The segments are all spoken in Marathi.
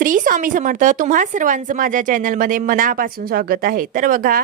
श्री स्वामी समर्थ तुम्हा सर्वांचं माझ्या चॅनलमध्ये मनापासून स्वागत आहे. तर बघा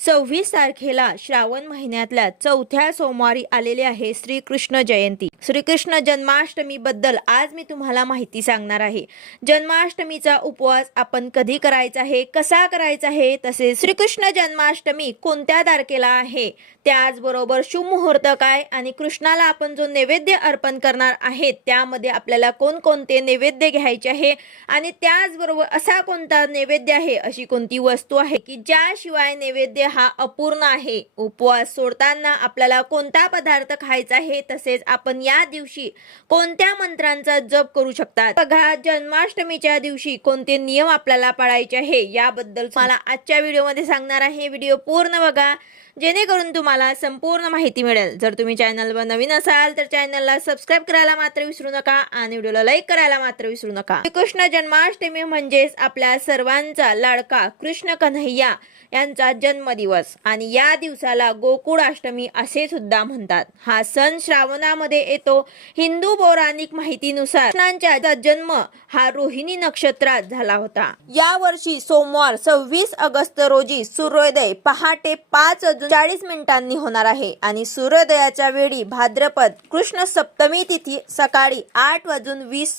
सव्वीस तारखेला श्रावण महिन्यातल्या चौथ्या सोमवारी आलेले आहे श्रीकृष्ण जयंती. श्रीकृष्ण जन्माष्टमी बद्दल आज मी तुम्हाला माहिती सांगणार आहे. जन्माष्टमीचा उपवास आपण कधी करायचा आहे कसा करायचा आहे तसेच श्रीकृष्ण जन्माष्टमी कोणत्या तारखेला आहे त्याचबरोबर शुभ मुहूर्त काय आणि कृष्णाला आपण जो नैवेद्य अर्पण करणार आहे त्यामध्ये आपल्याला कोणकोणते नैवेद्य घ्यायचे आहे आणि त्याचबरोबर असा कोणता नैवेद्य आहे अशी कोणती वस्तू आहे की ज्याशिवाय नैवेद्य हा अपूर्ण आहे. उपवास सोडताना आपल्याला कोणता पदार्थ खायचा आहे तसेच आपण या दिवशी कोणत्या मंत्रांचा जप करू शकतात? बघा जन्माष्टमीच्या दिवशी कोणते नियम आपल्याला पाळायचे आहे याबद्दल मला आजच्या व्हिडिओमध्ये सांगणार आहे. व्हिडिओ पूर्ण बघा. जेणेकरून तुम्हाला संपूर्ण माहिती मिळेल. जर तुम्ही चॅनलवर नवीन असाल तर चॅनलला सबस्क्राईब करायला मात्र विसरू नका आणि व्हिडिओला लाईक करायला मात्र विसरू नका. कृष्ण जन्माष्टमी म्हणजेच आपल्या सर्वांचा लाडका कृष्ण कन्हैया यांचा जन्मदिवस. आणि या दिवसाला गोकुळाष्टमी असे सुद्धा म्हणतात. हा सण श्रावणामध्ये येतो. हिंदू पौराणिक माहितीनुसार कृष्णांचा जन्म हा रोहिणी नक्षत्रात झाला होता. या वर्षी सोमवार सव्वीस ऑगस्ट रोजी सूर्योदय पहाटे पाच वाजून चाळीस मिनिटांनी होणार आहे आणि सूर्योदयाच्या वेळी भाद्रपद कृष्ण सप्तमी तिथी सकाळी आठ वाजून वीस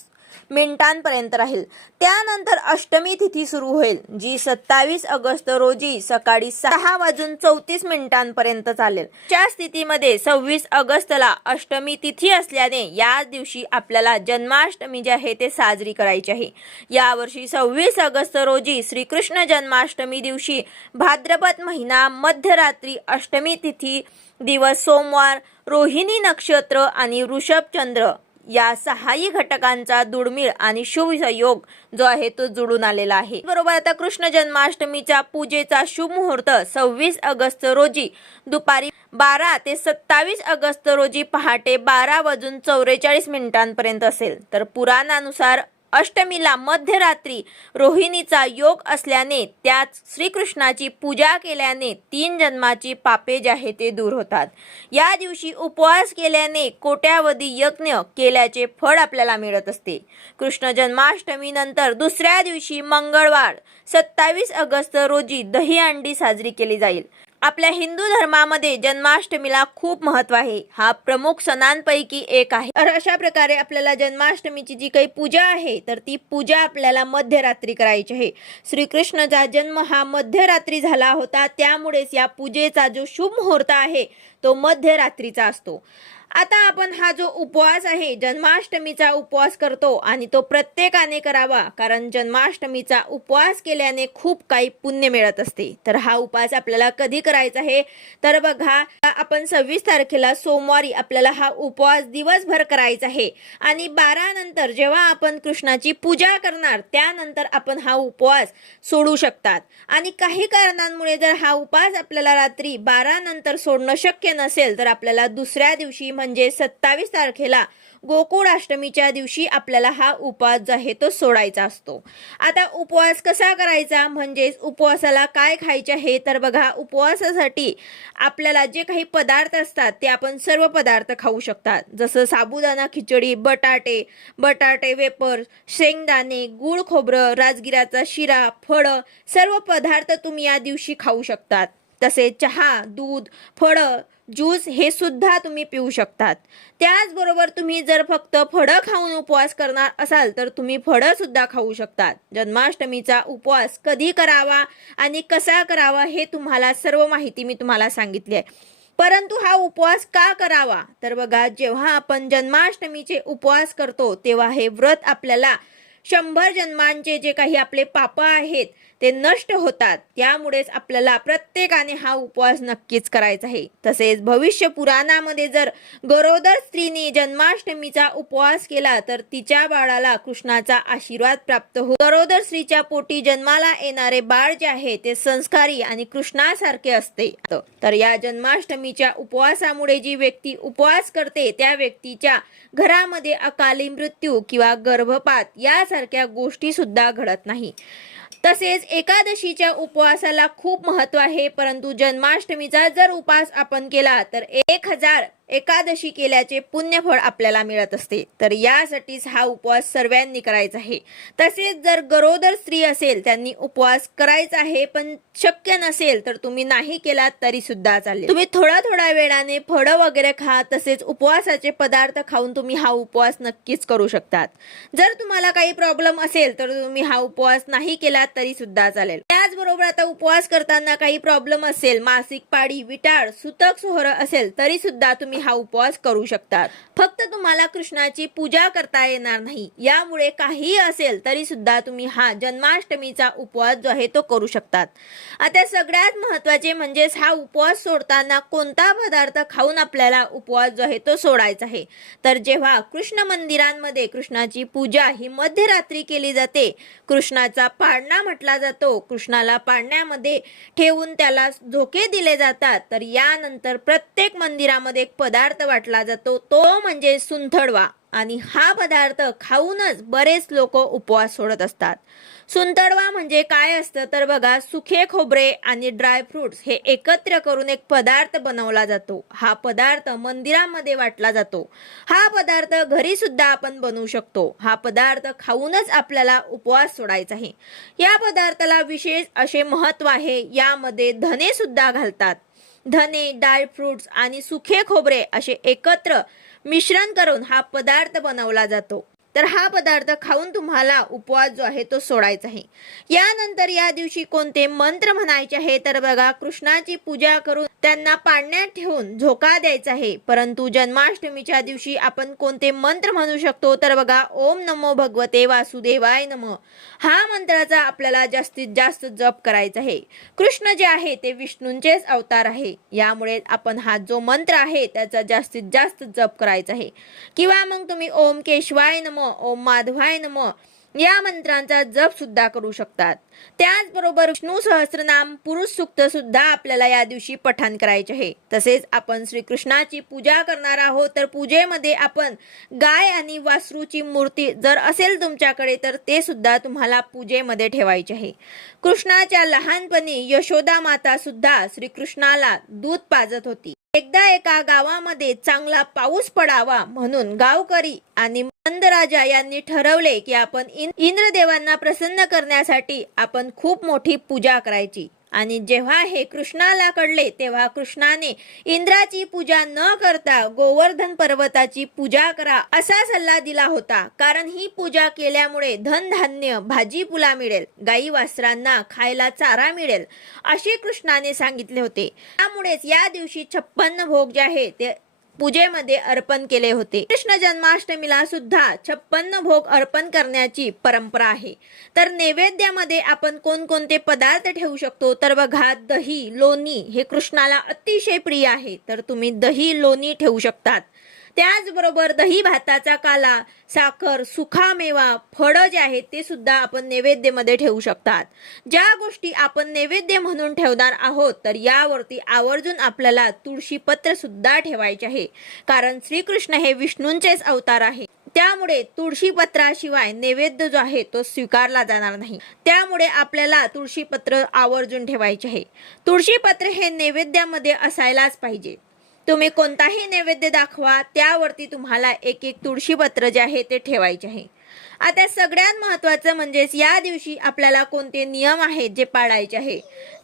मिनिटांपर्यंत राहील. त्यानंतर अष्टमी तिथी सुरू होईल जी सत्तावीस ऑगस्ट रोजी सकाळी सहा वाजून चौतीस मिनिटांपर्यंत चालेल. च्या स्थितीमध्ये सव्वीस ऑगस्टला अष्टमी तिथी असल्याने या दिवशी आपल्याला जन्माष्टमी जे आहे ते साजरी करायची आहे. यावर्षी सव्वीस ऑगस्ट रोजी श्रीकृष्ण जन्माष्टमी दिवशी भाद्रपद महिना मध्यरात्री अष्टमी तिथी दिवस सोमवार रोहिणी नक्षत्र आणि ऋषभ चंद्र या सहाही घटकांचा दुर्मिळ आणि शुभ योग जो आहे तो जुळून आलेला आहे. बरोबर आता कृष्ण जन्माष्टमीच्या पूजेचा शुभ मुहूर्त सव्वीस ऑगस्ट रोजी दुपारी बारा ते सत्तावीस ऑगस्ट रोजी पहाटे बारा वाजून चौवेचाळीस मिनिटांपर्यंत असेल. तर पुराणानुसार अष्टमीला मध्यरात्री रोहिणीचा योग असल्याने त्यात श्रीकृष्णाची पूजा केल्याने तीन जन्माची पापे जे आहे ते दूर होतात. या दिवशी उपवास केल्याने कोट्यावधी यज्ञ केल्याचे फळ आपल्याला मिळत असते. कृष्ण जन्माष्टमी नंतर दुसऱ्या दिवशी मंगळवार सत्तावीस ऑगस्ट रोजी दही अंडी साजरी केली जाईल. आपल्या हिंदू धर्मामध्ये जन्माष्टमीला खूप महत्त्व आहे. हा प्रमुख सणांपैकी एक आहे. तर अशा प्रकारे आपल्याला जन्माष्टमीची जी काही पूजा आहे तर ती पूजा आपल्याला मध्यरात्री करायची आहे. श्रीकृष्णाचा जन्म हा मध्यरात्री झाला होता त्यामुळेच या पूजेचा जो शुभ मुहूर्त आहे तो मध्यरात्रीचा असतो. आता आपण हा जो उपवास आहे जन्माष्टमीचा उपवास करतो आणि तो प्रत्येकाने करावा कारण जन्माष्टमीचा उपवास केल्याने खूप काही पुण्य मिळत असते. तर हा उपवास आपल्याला कधी करायचा आहे? तर बघा आपण सव्वीस तारखेला सोमवारी आपल्याला हा उपवास दिवसभर करायचा आहे. आणि बारा नंतर जेव्हा आपण कृष्णाची पूजा करणार त्यानंतर आपण हा उपवास सोडू शकतात. आणि काही कारणांमुळे जर हा उपवास आपल्याला रात्री बारा नंतर सोडणं शक्य नसेल तर आपल्याला दुसऱ्या दिवशी म्हणजे सत्तावीस तारखेला गोकुळ अष्टमीच्या दिवशी आपल्याला हा उपवास जो आहे तो सोडायचा असतो. आता उपवास कसा करायचा? म्हणजेच उपवासाला काय खायचे आहे? तर बघा उपवासासाठी आपल्याला जे काही पदार्थ असतात ते आपण सर्व पदार्थ खाऊ शकतात. जसं साबुदाणा खिचडी बटाटे बटाटे वेपर शेंगदाणे गुळ खोबरं राजगिराचा शिरा फळं सर्व पदार्थ तुम्ही या दिवशी खाऊ शकतात. तसेच चहा दूध फळं ज्यूस हे सुद्धा तुम्ही पिऊ शकतात. त्याचबरोबर तुम्ही जर फक्त फळं खाऊन उपवास करणार असाल तर तुम्ही फळं सुद्धा खाऊ शकतात. जन्माष्टमीचा उपवास कधी करावा आणि कसा करावा हे तुम्हाला सर्व माहिती मी तुम्हाला सांगितली आहे. परंतु हा उपवास का करावा? तर बघा जेव्हा आपण जन्माष्टमीचे उपवास करतो तेव्हा हे व्रत आपल्याला शंभर जन्मांचे जे काही आपले पाप आहेत ते नष्ट होतात. त्यामुळेच आपल्याला प्रत्येकाने हा उपवास नक्कीच करायचा आहे. तसेच भविष्य पुराणामध्ये जर गरोदर स्त्रीने जन्माष्टमीचा उपवास केला तर तिच्या बाळाला कृष्णाचा आशीर्वाद प्राप्त हो गरोदर स्त्रीच्या पोटी जन्माला येणारे बाळ जे आहे ते संस्कारी आणि कृष्णासारखे असते. तर या जन्माष्टमीच्या उपवासामुळे जी व्यक्ती उपवास करते त्या व्यक्तीच्या घरामध्ये अकाली मृत्यू किंवा गर्भपात यासारख्या गोष्टी सुद्धा घडत नाही. तसेच एकादशीच्या उपवासाला खूप महत्त्व आहे परंतु जन्माष्टमीचा जर उपवास आपण केला तर एक हजार एकादशी केल्याचे पुण्यफळ आपल्याला मिळत असते. तर यासाठीच हा उपवास सर्वांनी करायचा आहे. तसेच जर गरोदर स्त्री असेल त्यांनी उपवास करायचा आहे पण शक्य नसेल तर तुम्ही नाही केला तरी सुद्धा चालेल. तुम्ही थोडा थोडा वेळाने फळं वगैरे खा तसेच उपवासाचे पदार्थ खाऊन तुम्ही हा उपवास नक्कीच करू शकतात. जर तुम्हाला काही प्रॉब्लेम असेल तर तुम्ही हा उपवास नाही केला तरी सुद्धा चालेल. त्याचबरोबर आता उपवास करताना काही प्रॉब्लेम असेल मासिक पाळी विटाळ सुतक सोहर असेल तरी सुद्धा तुम्ही हा उपवास करू शकतात. फक्त तुम्हाला कृष्णाची पूजा करता येणार नाही. यामुळे काही असेल तरी सुद्धा तुम्ही हा जन्माष्टमीचा उपवास जो आहे तो करू शकतात. आता सगळ्यात महत्त्वाचे म्हणजेच हा उपवास सोडताना कोणता पदार्थ खाऊन आपल्याला उपवास जो आहे तो सोडायचा आहे? तर जेव्हा कृष्ण मंदिरांमध्ये कृष्णाची पूजा ही मध्यरात्री केली जाते कृष्णाचा पाळणा म्हटला जातो. कृष्णाला पाळण्यामध्ये ठेवून त्याला झोके दिले जातात. तर यानंतर प्रत्येक मंदिरामध्ये एक पदार्थ वाटला जातो तो म्हणजे सुंथडवा. आणि हा पदार्थ खाऊनच बरेच लोक उपवास सोडत असतात. सुंतडवा म्हणजे काय असतं? तर बघा सुखे खोबरे आणि ड्रायफ्रुट्स हे एकत्र करून एक पदार्थ बनवला जातो. हा पदार्थ मंदिरामध्ये वाटला जातो. हा पदार्थ घरी सुद्धा आपण बनवू शकतो. हा पदार्थ खाऊनच आपल्याला उपवास सोडायचा आहे. या पदार्थाला विशेष असे महत्त्व आहे. यामध्ये धने सुद्धा घालतात. धने ड्रायफ्रुट्स आणि सुखे खोबरे असे एकत्र मिश्रण करून हा पदार्थ बनवला जातो. तर हा पदार्थ खाऊन तुम्हाला उपवास जो आहे तो सोडायचा आहे. यानंतर या दिवशी कोणते मंत्र म्हणायचे आहे? तर बघा कृष्णाची पूजा करून त्यांना पाण्यात ठेवून झोका द्यायचा आहे. परंतु जन्माष्टमीच्या दिवशी आपण कोणते मंत्र म्हणू शकतो? तर बघा ओम नमो भगवते वासुदेवाय नम. हा मंत्राचा आपल्याला जास्तीत जास्त जप करायचा आहे. कृष्ण जे आहे ते विष्णूंचेच अवतार आहे. यामुळे आपण हा जो मंत्र आहे त्याचा जास्तीत जास्त जप करायचा आहे. किंवा मग तुम्ही ओम केशवाय नम ओम माधवाय नम या मंत्रांचा जप सुद्धा करू शकतात. त्याचबरोबर विष्णू सहस्रनाम पुरुष सुक्त सुद्धा आपल्याला या दिवशी पठण करायचे आहे. तसेच आपण श्रीकृष्णाची पूजा करणार आहोत तर पूजेमध्ये आपण गाय आणि वासरूची मूर्ती जर असेल तुमच्याकडे तर ते सुद्धा तुम्हाला पूजेमध्ये ठेवायचे आहे. कृष्णाच्या लहानपणी यशोदा माता सुद्धा श्रीकृष्णाला दूध पाजत होती. एकदा एका गावामध्ये चांगला पाऊस पडावा म्हणून गावकरी आणि नंदराजा यांनी ठरवले की आपण इंद्रदेवांना प्रसन्न करण्यासाठी आपण खूप मोठी पूजा करायची. आणि जेव्हा हे कृष्णाला कळले तेव्हा कृष्णाने इंद्राची पूजा न करता गोवर्धन पर्वताची पूजा करा असा सल्ला दिला होता. कारण ही पूजा केल्यामुळे धनधान्य भाजीपुला मिळेल गाई वासरांना खायला चारा मिळेल असे कृष्णाने सांगितले होते. त्यामुळेच या दिवशी छप्पन्न भोग जे आहे ते पूजेमध्ये अर्पण केले होते. कृष्ण जन्माष्टमीला सुद्धा छप्पन्न भोग अर्पण करण्याची परंपरा आहे. तर नैवेद्यामध्ये आपण कोणकोणते पदार्थ ठेवू शकतो? तर बघा दही लोणी हे कृष्णाला अतिशय प्रिय आहे. तर तुम्ही दही लोणी ठेवू शकतात. त्याचबरोबर दही भाताचा काला साखर सुखामेवा फळं जे आहेत ते सुद्धा आपण नैवेद्यमध्ये ठेवू शकतात. ज्या गोष्टी आपण नैवेद्य म्हणून ठेवणार आहोत तर यावरती आवर्जून आपल्याला तुळशी पत्र सुद्धा ठेवायचे आहे. कारण श्रीकृष्ण हे विष्णूंचेच अवतार आहे. त्यामुळे तुळशीपत्राशिवाय नैवेद्य जो आहे तो स्वीकारला जाणार नाही. त्यामुळे आपल्याला तुळशीपत्र आवर्जून ठेवायचे आहे. तुळशीपत्र हे नैवेद्यामध्ये असायलाच पाहिजे. तुम्ही कोणताही नैवेद्य दाखवा त्यावरती तुम्हाला एक एक तुळशीपत्र जे आहे ते ठेवायचे आहे. आता सगळ्यात महत्त्वाचं म्हणजेच या दिवशी आपल्याला कोणते नियम आहेत जे पाळायचे आहे?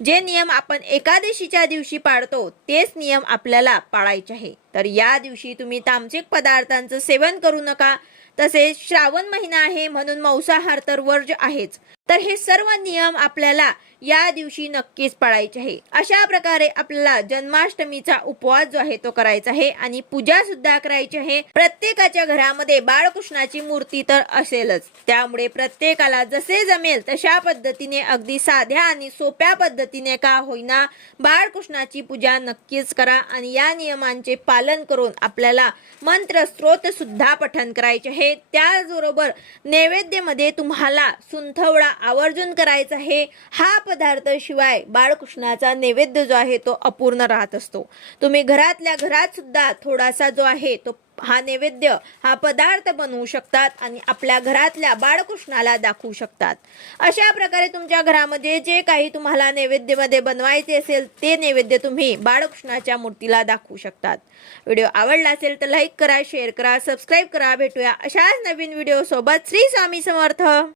जे नियम आपण एकादशीच्या दिवशी पाळतो तेच नियम आपल्याला पाळायचे आहे. तर या दिवशी तुम्ही तामसिक पदार्थांचं सेवन करू नका. तसेच श्रावण महिना आहे म्हणून मांसाहार तर वर्ज आहेच. तर हे सर्व नियम आपल्याला या दिवशी नक्कीच पाळायचे आहे. अशा प्रकारे आपल्याला जन्माष्टमीचा उपवास जो आहे तो करायचा आहे आणि पूजा सुद्धा करायची आहे. प्रत्येकाच्या घरामध्ये बाळकृष्णाची मूर्ती तर असेलच. त्यामुळे प्रत्येकाला जसे जमेल तशा पद्धतीने अगदी साध्या आणि सोप्या पद्धतीने का होईना बाळकृष्णाची पूजा नक्कीच करा आणि या नियमांचे पालन करून आपल्याला मंत्र स्त्रोत सुद्धा पठन करायचे आहे. त्याचबरोबर नैवेद्यमध्ये तुम्हाला सुंथवडा आवर्जून करायचा आहे. हा पदार्थ शिवाय बाळकृष्णाचा नैवेद्य जो आहे तो अपूर्ण राहत असतो. तुम्ही घरातल्या घरात सुद्धा थोडासा जो आहे तो हा नैवेद्य हा पदार्थ बनवू शकतात आणि आपल्या घरातल्या बाळकृष्णाला दाखवू शकतात. अशा प्रकारे तुमच्या घरामध्ये जे काही तुम्हाला नैवेद्यमध्ये बनवायचे असेल ते नैवेद्य तुम्ही बाळकृष्णाच्या मूर्तीला दाखवू शकतात. व्हिडिओ आवडला असेल तर लाईक करा शेअर करा सबस्क्राईब करा. भेटूया अशाच नवीन व्हिडिओ सोबत श्री स्वामी समर्थ.